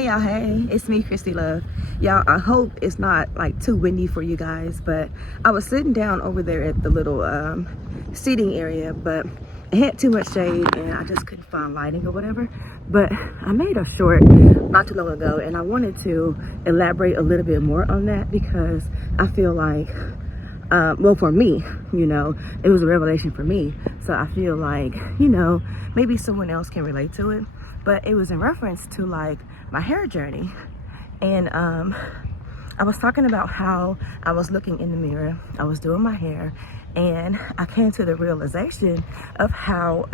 Hey y'all, hey, it's me, Christy Love. Y'all, I hope it's not like too windy for you guys, but I was sitting down over there at the little seating area, but it had too much shade and I just couldn't find lighting or whatever. But I made a short not too long ago and I wanted to elaborate a little bit more on that because I feel like well, for me, you know, it was a revelation for me. So I feel like, you know, maybe someone else can relate to it. But it was in reference to like my hair journey. And I was talking about how I was looking in the mirror, I was doing my hair, and I came to the realization of how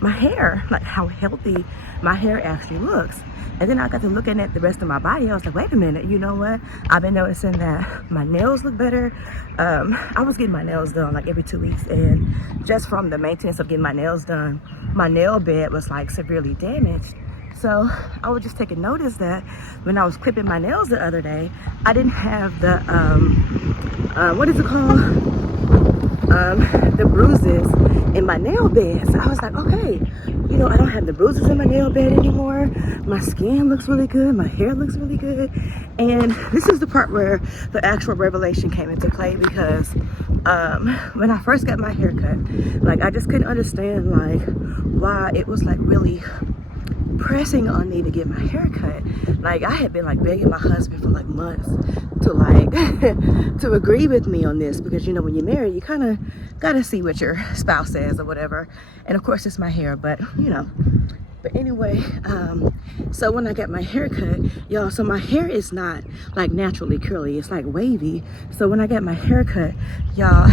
my hair, like how healthy my hair actually looks. And then I got to looking at the rest of my body. I was like, wait a minute, you know what? I've been noticing that my nails look better. I was getting my nails done like every 2 weeks. And just from the maintenance of getting my nails done, my nail bed was like severely damaged. So I was just taking notice that when I was clipping my nails the other day, I didn't have the, what is it called? The bruises in my nail bed. So I was like, okay, you know, I don't have the bruises in my nail bed anymore. My skin looks really good. My hair looks really good. And this is the part where the actual revelation came into play because when I first got my hair cut, like I just couldn't understand like why it was like really pressing on me to get my hair cut. Like I had been like begging my husband for like months to like to agree with me on this because you know when you're married you kind of gotta see what your spouse says or whatever. And of course it's my hair, but you know. But anyway, so when I got my hair cut, y'all, so my hair is not like naturally curly, it's like wavy. So when I got my hair cut, y'all,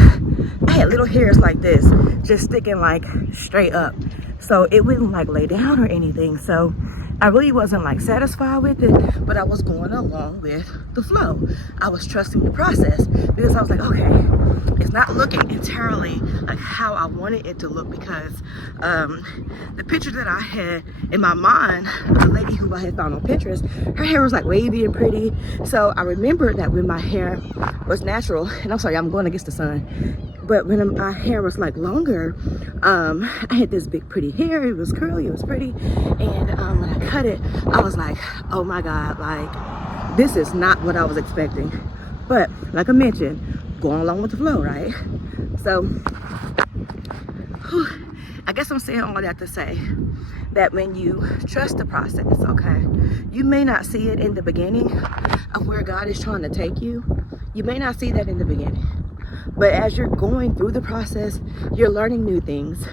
I had little hairs like this just sticking like straight up. So it wouldn't like lay down or anything. So I really wasn't like satisfied with it, but I was going along with the flow. I was trusting the process because I was like, okay, it's not looking entirely like how I wanted it to look because the picture that I had in my mind of the lady who I had found on Pinterest, her hair was like wavy and pretty. So I remembered that when my hair was natural, and I'm sorry, I'm going against the sun, but when my hair was like longer, I had this big pretty hair. It was curly, it was pretty. And when I cut it, I was like, oh my God, like this is not what I was expecting. But like I mentioned, going along with the flow, right? So, whew, I guess I'm saying all that to say that when you trust the process, okay, you may not see it in the beginning of where God is trying to take you. You may not see that in the beginning. But as you're going through the process, you're learning new things.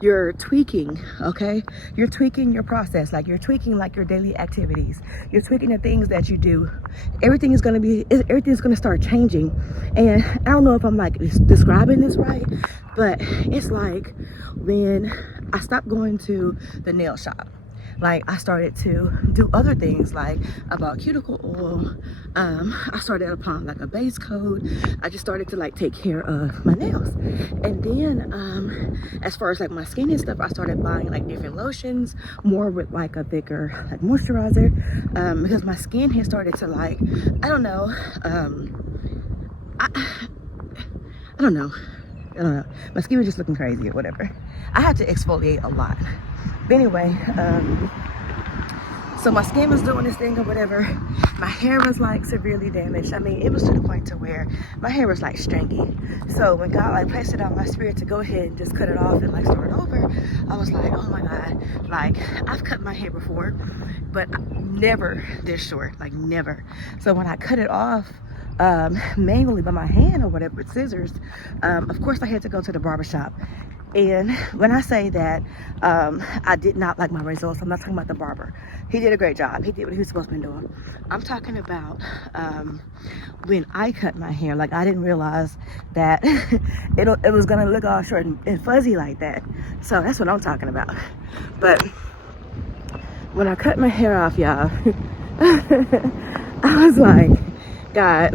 You're tweaking, okay? You're tweaking your process, like you're tweaking like your daily activities. You're tweaking the things that you do. Everything's gonna start changing. And I don't know if I'm like describing this right, but it's like when I stopped going to the nail shop. Like I started to do other things like about cuticle oil. I started applying like a base coat. I just started to like take care of my nails. And then as far as like my skin and stuff, I started buying like different lotions, more with like a thicker like moisturizer, because my skin had started to like, I don't know, I don't know. My skin was just looking crazy or whatever. I had to exfoliate a lot. But anyway, so my skin was doing this thing or whatever. My hair was like severely damaged. I mean, it was to the point to where my hair was like stringy. So when God like placed it on my spirit to go ahead and just cut it off and like start over, I was like, oh my God, like I've cut my hair before, but never this short, like never. So when I cut it off, manually by my hand or whatever with scissors, of course I had to go to the barbershop. And when I say that I did not like my results, I'm not talking about the barber. He did a great job. He did what he was supposed to be doing. I'm talking about when I cut my hair. Like I didn't realize that it was gonna look all short and fuzzy like that. So that's what I'm talking about. But when I cut my hair off, y'all, I was like, God,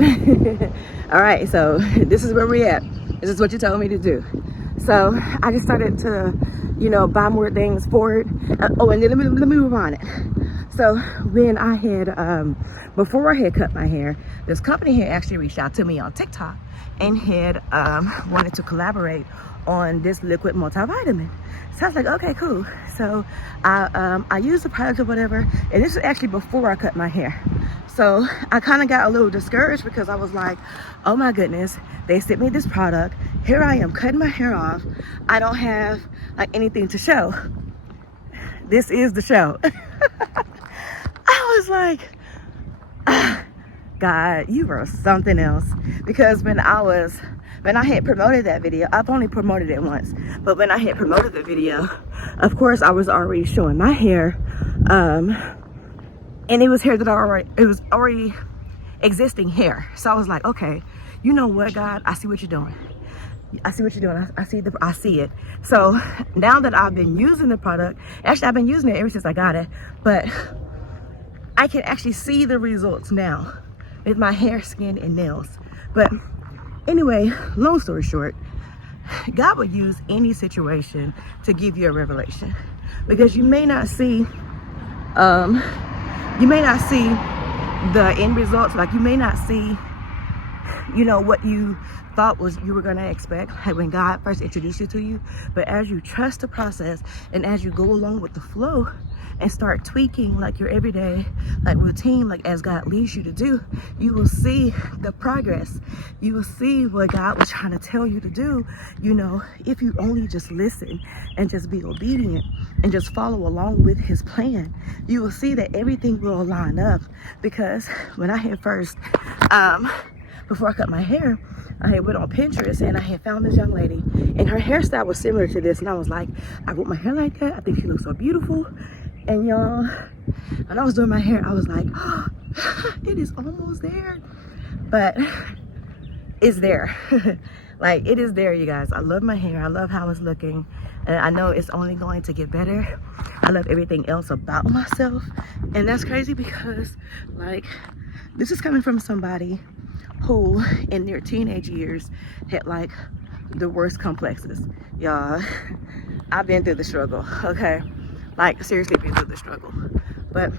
all right, so this is where we at. This is what you told me to do. So I just started to, you know, buy more things for it. Oh, and then let me rewind it. So when I had before I had cut my hair, this company had actually reached out to me on TikTok and had wanted to collaborate on this liquid multivitamin. So I was like, okay, cool. So I used the product or whatever, and this is actually before I cut my hair. So I kind of got a little discouraged because I was like, oh my goodness, they sent me this product. Here I am cutting my hair off. I don't have like anything to show. This is the show. I was like, God, you were something else. Because when I had promoted that video, I've only promoted it once, but when I had promoted the video, of course I was already showing my hair, and it was hair that it was already existing hair. So I was like, okay, you know what, God, I see what you're doing. I see what you're doing. I see it. So now that I've been using the product, actually I've been using it ever since I got it, but I can actually see the results now with my hair, skin, and nails. But anyway, long story short, God will use any situation to give you a revelation, because you may not see the end results. Like, you may not see, you know, what you thought you were going to expect, like when God first introduced you to you. But as you trust the process and as you go along with the flow and start tweaking like your everyday like routine, like as God leads you to do, you will see the progress. You will see what God was trying to tell you to do, you know, if you only just listen and just be obedient and just follow along with his plan. You will see that everything will line up. Because when I had first before I cut my hair, I had went on Pinterest and I had found this young lady, and her hairstyle was similar to this, and I was like, I want my hair like that. I think she looks so beautiful. And y'all, when I was doing my hair, I was like, oh, it is almost there. But it's there. Like, it is there, you guys. I love my hair. I love how it's looking, and I know it's only going to get better. I love everything else about myself, and that's crazy because, like, this is coming from somebody who in their teenage years had like the worst complexes. Y'all, I've been through the struggle, okay? Like, seriously been through the struggle. But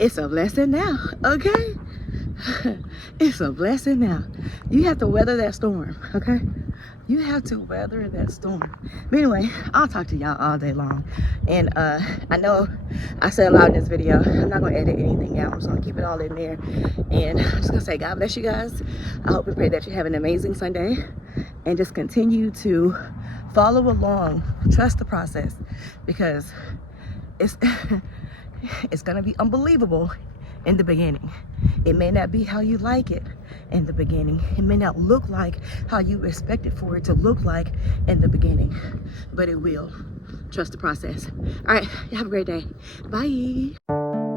it's a blessing now, okay? It's a blessing now. You have to weather that storm, okay? You have to weather that storm. But anyway, I'll talk to y'all all day long. And I know I said a lot in this video. I'm not going to edit anything out. I'm just going to keep it all in there. And I'm just going to say, God bless you guys. I hope and pray that you have an amazing Sunday. And just continue to follow along. Trust the process. Because it's, it's going to be unbelievable in the beginning. It may not be how you like it in the beginning. It may not look like how you expected for it to look like in the beginning, but it will. Trust the process. All right, have a great day. Bye.